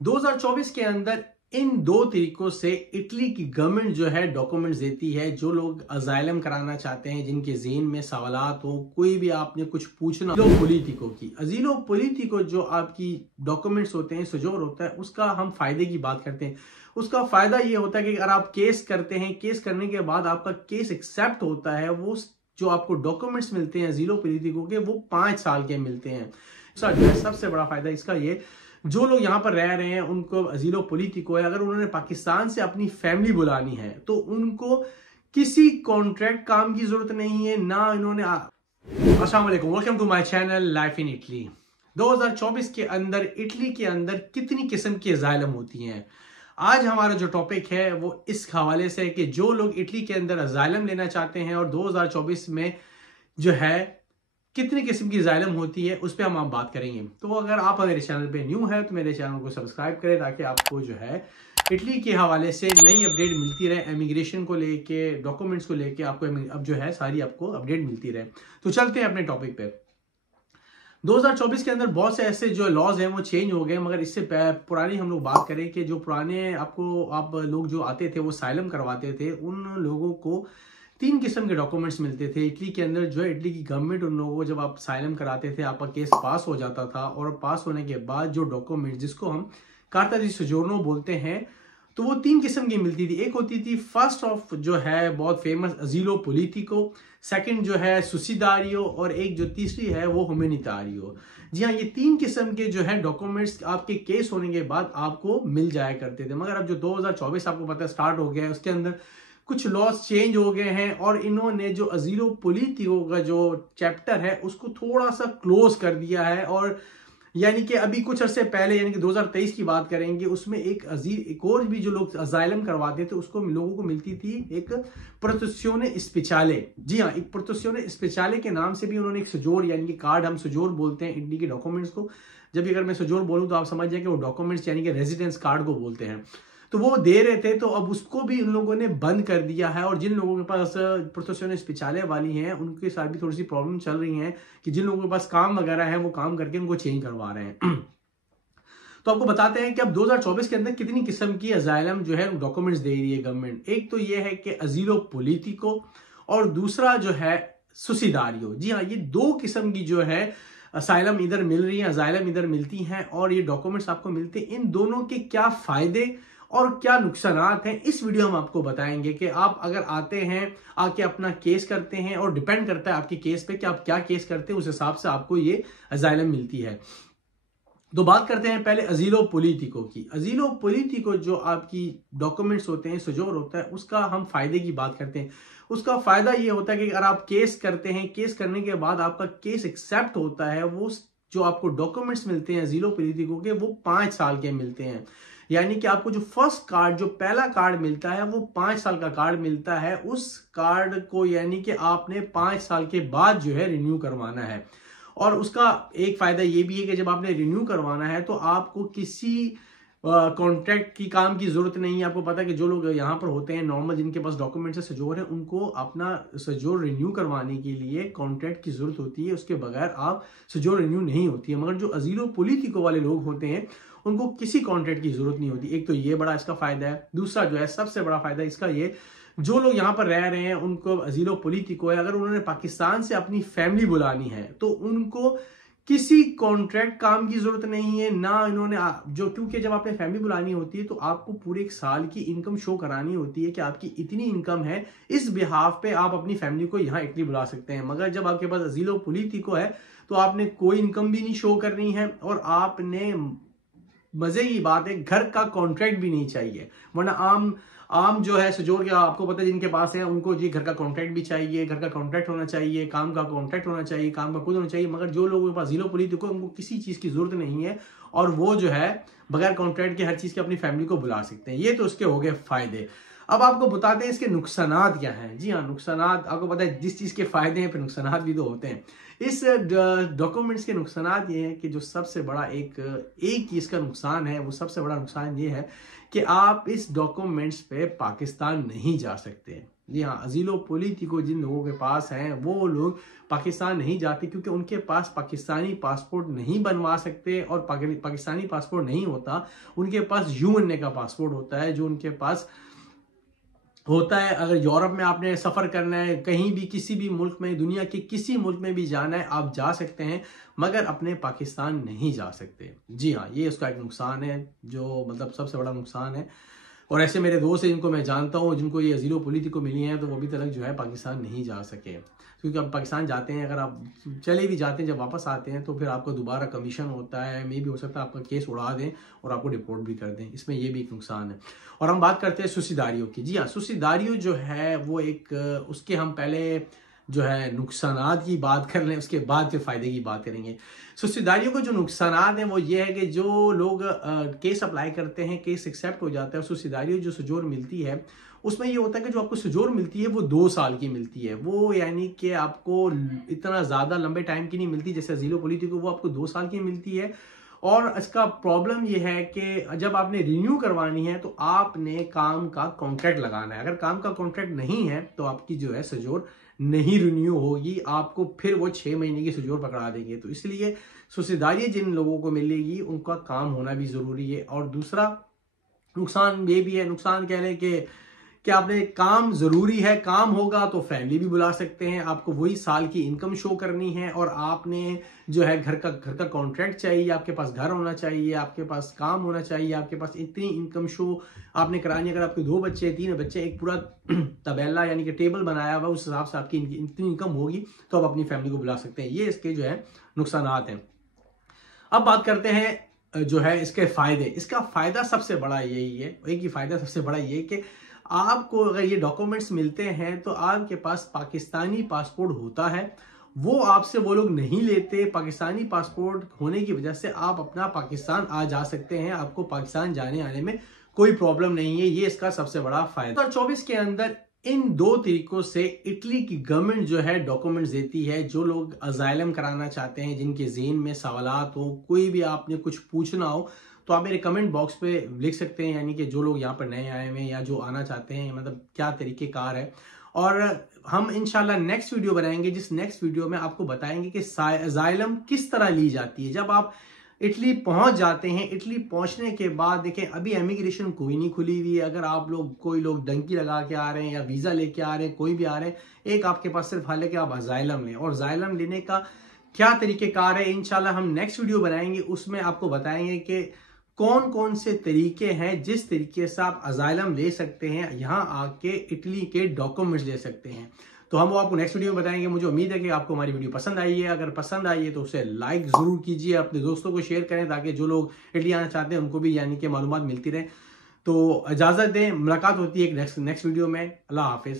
2024 के अंदर इन दो तरीकों से इटली की गवर्नमेंट जो है डॉक्यूमेंट्स देती है। जो लोग अजाइलम कराना चाहते हैं, जिनके ज़हन में सवालात हो, कोई भी आपने कुछ पूछना, अजीलो पॉलिटिको जो आपकी डॉक्यूमेंट्स होते हैं, सुजोर होता है, उसका हम फायदे की बात करते हैं। उसका फायदा ये होता है कि अगर आप केस करते हैं, केस करने के बाद आपका केस एक्सेप्ट होता है, वो जो आपको डॉक्यूमेंट्स मिलते हैं अजीलो पॉलिटिको के, वो 5 साल के मिलते हैं। सबसे बड़ा फायदा इसका ये, जो लोग यहाँ पर रह रहे हैं उनको अजीलो पॉलिटिको है, अगर उन्होंने पाकिस्तान से अपनी फैमिली बुलानी है तो उनको किसी कॉन्ट्रैक्ट काम की जरूरत नहीं है ना इन्होंने। अस्सलाम वालेकुम, welcome to my channel life in Italy. 2024 के अंदर इटली के अंदर कितनी किस्म की अजाइलम होती हैं, आज हमारा जो टॉपिक है वो इस हवाले से है कि जो लोग इटली के अंदर अजाइलम लेना चाहते हैं और 2024 में जो है कितनी किस्म की अजाइलम होती है, उस पर हम आप बात करेंगे। तो अगर आप मेरे चैनल पे न्यू है तो मेरे चैनल को सब्सक्राइब करें ताकि आपको जो है इटली के हवाले से नई अपडेट मिलती रहे, इमिग्रेशन को लेके, डॉक्यूमेंट्स को लेके आपको अब जो है सारी आपको अपडेट मिलती रहे। तो चलते हैं अपने टॉपिक पे। 2024 के अंदर बहुत से ऐसे जो लॉज हैं वो चेंज हो गए, मगर इससे पुरानी हम लोग बात करें कि जो पुराने आप लोग जो आते थे वो साइलम करवाते थे, उन लोगों को 3 किस्म के डॉक्यूमेंट्स मिलते थे इटली के अंदर। जो है इटली की गवर्नमेंट उन लोगों को, जब आप साइलम कराते थे, आपका केस पास हो जाता था और पास होने के बाद जो डॉक्यूमेंट, जिसको हम कार्ता दी सोजोर्नो बोलते हैं, तो वो 3 किस्म की मिलती थी। एक होती थी फर्स्ट ऑफ जो है बहुत फेमस अजीलो पॉलिटिको, सेकंड जो है सुसिडारियो, और एक जो तीसरी है वो ह्यूमैनिटारियो। जी हाँ, ये 3 किस्म के जो है डॉक्यूमेंट्स आपके केस होने के बाद आपको मिल जाया करते थे। मगर अब जो 2024 आपको पता है स्टार्ट हो गया है, उसके अंदर कुछ लॉज चेंज हो गए हैं और इन्होंने जो अजीलो पॉलिटिको का जो चैप्टर है उसको थोड़ा सा क्लोज कर दिया है। और यानी कि अभी कुछ अरसे पहले, यानी कि 2023 की बात करेंगे, उसमें एक और भी जो लोग अजाइलम करवाते थे उसको लोगों को मिलती थी एक प्रोटेक्शियोने स्पेशले। जी हाँ, एक प्रोटेक्शियोने स्पेशले के नाम से भी उन्होंने एक सुजोर, यानी कि कार्ड, हम सुजोर बोलते हैं इटली के डॉक्यूमेंट्स को। जब भी अगर मैं सुजोर बोलूं तो आप समझ जाए कि वो डॉक्यूमेंट्स यानी कि रेजिडेंस कार्ड को बोलते हैं, तो वो दे रहे थे। तो अब उसको भी उन लोगों ने बंद कर दिया है। और जिन लोगों के पास प्रोटेक्शियोने स्पेशले वाली हैं उनके साथ भी थोड़ी सी प्रॉब्लम चल रही है कि जिन लोगों के पास काम वगैरह है वो काम करके उनको चेंज करवा रहे हैं। तो आपको बताते हैं कि अब 2024 के अंदर कितनी किस्म की अजाइलम जो है डॉक्यूमेंट्स दे रही है गवर्नमेंट। एक तो ये है कि अजीलो पॉलिटिको और दूसरा जो है सुसिडारियो। जी हाँ, ये 2 किस्म की जो है असाइलम इधर मिल रही है, अजाइलम इधर मिलती हैं और ये डॉक्यूमेंट्स आपको मिलते हैं। इन दोनों के क्या फायदे और क्या नुकसानात हैं, इस वीडियो हम आपको बताएंगे कि आप अगर आते हैं, आके अपना केस करते हैं, और डिपेंड करता है आपके केस पे कि आप क्या केस करते हैं, उस हिसाब से आपको ये अजाइलम मिलती है। तो बात करते हैं पहले अजीलो पॉलिटिको की। अजीलो पॉलिटिको जो आपकी डॉक्यूमेंट्स होते हैं, सुजोर होता है, उसका हम फायदे की बात करते हैं। उसका फायदा ये होता है कि अगर आप केस करते हैं, केस करने के बाद आपका केस एक्सेप्ट होता है, वो जो आपको डॉक्यूमेंट्स मिलते हैं अजीलो पॉलिटिको के, वो 5 साल के मिलते हैं। यानी कि आपको जो फर्स्ट कार्ड, जो पहला कार्ड मिलता है, वो 5 साल का कार्ड मिलता है। उस कार्ड को यानी कि आपने 5 साल के बाद जो है रिन्यू करवाना है। और उसका एक फायदा ये भी है कि जब आपने रिन्यू करवाना है तो आपको किसी कॉन्ट्रैक्ट की काम की जरूरत नहीं है। आपको पता है कि जो लोग यहाँ पर होते हैं नॉर्मल, जिनके पास डॉक्यूमेंट से सजोर है, उनको अपना सजोर रिन्यू करवाने के लिए कॉन्ट्रैक्ट की जरूरत होती है, उसके बगैर आप सजोर रिन्यू नहीं होती है। मगर जो अजीलो पॉलिटिको वाले लोग होते हैं उनको किसी कॉन्ट्रैक्ट की जरूरत नहीं होती। एक तो ये बड़ा इसका फायदा है। दूसरा जो है सबसे बड़ा फायदा इसका ये, जो लोग यहाँ पर रह रहे हैं उनको अजीलो पॉलिटिको है, अगर उन्होंने पाकिस्तान से अपनी फैमिली बुलानी है तो उनको किसी कॉन्ट्रैक्ट काम की जरूरत नहीं है ना इन्होंने जो, क्योंकि जब आपने फैमिली बुलानी होती है तो आपको पूरे एक साल की इनकम शो करानी होती है कि आपकी इतनी इनकम है, इस बिहाफ पे आप अपनी फैमिली को यहाँ इटली बुला सकते हैं। मगर जब आपके पास अजीलो पॉलिटिको है तो आपने कोई इनकम भी नहीं शो करनी है और आपने, मजे की बात है, घर का कॉन्ट्रैक्ट भी नहीं चाहिए। वरना आम जो है सुजोर के, आपको पता है जिनके पास है, उनको जी घर का कॉन्ट्रैक्ट भी चाहिए, घर का कॉन्ट्रैक्ट होना चाहिए, काम का कॉन्ट्रैक्ट होना चाहिए, काम का खुद होना चाहिए। मगर जो लोगों के पास अजीलो पॉलिटिको, उनको किसी चीज की जरूरत नहीं है और वो जो है बगैर कॉन्ट्रैक्ट के हर चीज की अपनी फैमिली को बुला सकते हैं। ये तो उसके हो गए फायदे। अब आपको बताते हैं इसके नुकसानात क्या हैं। जी हाँ, नुकसानात आपको पता है, जिस चीज के फायदे हैं फिर नुकसानात भी तो होते हैं। इस डॉक्यूमेंट्स के नुकसानात ये हैं कि जो सबसे बड़ा एक चीज का नुकसान है, वो सबसे बड़ा नुकसान ये है कि आप इस डॉक्यूमेंट्स पे पाकिस्तान नहीं जा सकते। जी हाँ, अजीलो पोलिटिको जिन लोगों के पास हैं वो लोग पाकिस्तान नहीं जाते क्योंकि उनके पास पाकिस्तानी पासपोर्ट नहीं बनवा सकते, और पाकिस्तानी पासपोर्ट नहीं होता, उनके पास यूएनए का पासपोर्ट होता है जो उनके पास होता है। अगर यूरोप में आपने सफ़र करना है, कहीं भी किसी भी मुल्क में, दुनिया के किसी मुल्क में भी जाना है, आप जा सकते हैं, मगर अपने पाकिस्तान नहीं जा सकते। जी हाँ, ये उसका एक नुकसान है, जो मतलब सबसे बड़ा नुकसान है। और ऐसे मेरे दोस्त हैं जिनको मैं जानता हूँ, जिनको ये अजीलो पोलिटिको मिली हैं, तो वो अभी तक जो है पाकिस्तान नहीं जा सके, क्योंकि अब पाकिस्तान जाते हैं, अगर आप चले भी जाते हैं, जब वापस आते हैं तो फिर आपको दोबारा कमीशन होता है, मे भी हो सकता है आपका केस उड़ा दें और आपको डिपोर्ट भी कर दें। इसमें ये भी एक नुकसान है। और हम बात करते हैं सुसीदारियों की। जी हाँ, सुसीदारियों जो है वो एक, उसके हम पहले जो है नुकसानात की बात कर लें, उसके बाद फिर फ़ायदे की बात करेंगे। सुसीदारियों को जो नुकसानात हैं वो ये है कि जो लोग केस अप्लाई करते हैं, केस एक्सेप्ट हो जाता है, सुसीदारियों जो सजोर मिलती है उसमें ये होता है कि जो आपको सजोर मिलती है वो 2 साल की मिलती है। वो यानी कि आपको इतना ज़्यादा लंबे टाइम की नहीं मिलती जैसे अजीलो पोलिटिको, वो आपको 2 साल की मिलती है। और इसका प्रॉब्लम ये है कि जब आपने रिन्यू करवानी है तो आपने काम का कॉन्ट्रैक्ट लगाना है। अगर काम का कॉन्ट्रैक्ट नहीं है तो आपकी जो है सजोर नहीं रिन्यू होगी, आपको फिर वो 6 महीने की सजोर पकड़ा देंगे। तो इसलिए सुसीदारी जिन लोगों को मिलेगी उनका काम होना भी ज़रूरी है। और दूसरा नुकसान ये भी है, नुकसान कह लें कि आपने काम ज़रूरी है, काम होगा तो फैमिली भी बुला सकते हैं, आपको वही साल की इनकम शो करनी है, और आपने जो है घर का कॉन्ट्रैक्ट चाहिए, आपके पास घर होना चाहिए, आपके पास काम होना चाहिए, आपके पास इतनी इनकम शो आपने करानी। अगर आपके 2 बच्चे 3 बच्चे, एक पूरा तबेला यानी कि टेबल बनाया हुआ, उस हिसाब से आपकी इतनी इनकम होगी तो आप अपनी फैमिली को बुला सकते हैं। ये इसके जो है नुकसानात हैं। अब बात करते हैं जो है इसके फायदे। इसका फायदा सबसे बड़ा यही है, एक ही फायदा सबसे बड़ा ये है कि आपको अगर ये डॉक्यूमेंट्स मिलते हैं तो आपके पास पाकिस्तानी पासपोर्ट होता है, वो आपसे वो लोग नहीं लेते। पाकिस्तानी पासपोर्ट होने की वजह से आप अपना पाकिस्तान आ जा सकते हैं, आपको पाकिस्तान जाने आने में कोई प्रॉब्लम नहीं है। ये इसका सबसे बड़ा फायदा। 2024 के अंदर इन 2 तरीकों से इटली की गवर्नमेंट जो है डॉक्यूमेंट्स देती है। जो लोग अजाइलम कराना चाहते हैं, जिनके ज़हन में सवालात हो, कोई भी आपने कुछ पूछना हो, तो आप मेरे कमेंट बॉक्स पे लिख सकते हैं, यानी कि जो लोग यहाँ पर नए आए हुए हैं या जो आना चाहते हैं, मतलब क्या तरीक़ेकार है। और हम इंशाल्लाह नेक्स्ट वीडियो बनाएंगे, जिस नेक्स्ट वीडियो में आपको बताएंगे कि अजाइलम किस तरह ली जाती है। जब आप इटली पहुंच जाते हैं, इटली पहुंचने के बाद देखें अभी इमिग्रेशन कोई नहीं खुली हुई है। अगर आप लोग, कोई लोग डंकी लगा के आ रहे हैं या वीज़ा लेके आ रहे हैं, कोई भी आ रहे हैं, एक आपके पास सिर्फ हाल है कि आप अजाइलम लें। और अजाइलम लेने का क्या तरीक़ेकार है, इंशाल्लाह हम नेक्स्ट वीडियो बनाएंगे, उसमें आपको बताएंगे कि कौन कौन से तरीके हैं जिस तरीके से आप अजाइलम ले सकते हैं, यहाँ आके इटली के डॉक्यूमेंट्स ले सकते हैं। तो हम वो आपको नेक्स्ट वीडियो में बताएंगे। मुझे उम्मीद है कि आपको हमारी वीडियो पसंद आई है। अगर पसंद आई है तो उसे लाइक ज़रूर कीजिए, अपने दोस्तों को शेयर करें, ताकि जो लोग इटली आना चाहते हैं उनको भी यानी कि मालूमात मिलती रहे। तो इजाज़त दें, मुलाकात होती है एक नेक्स्ट वीडियो में। अल्लाह हाफिज़।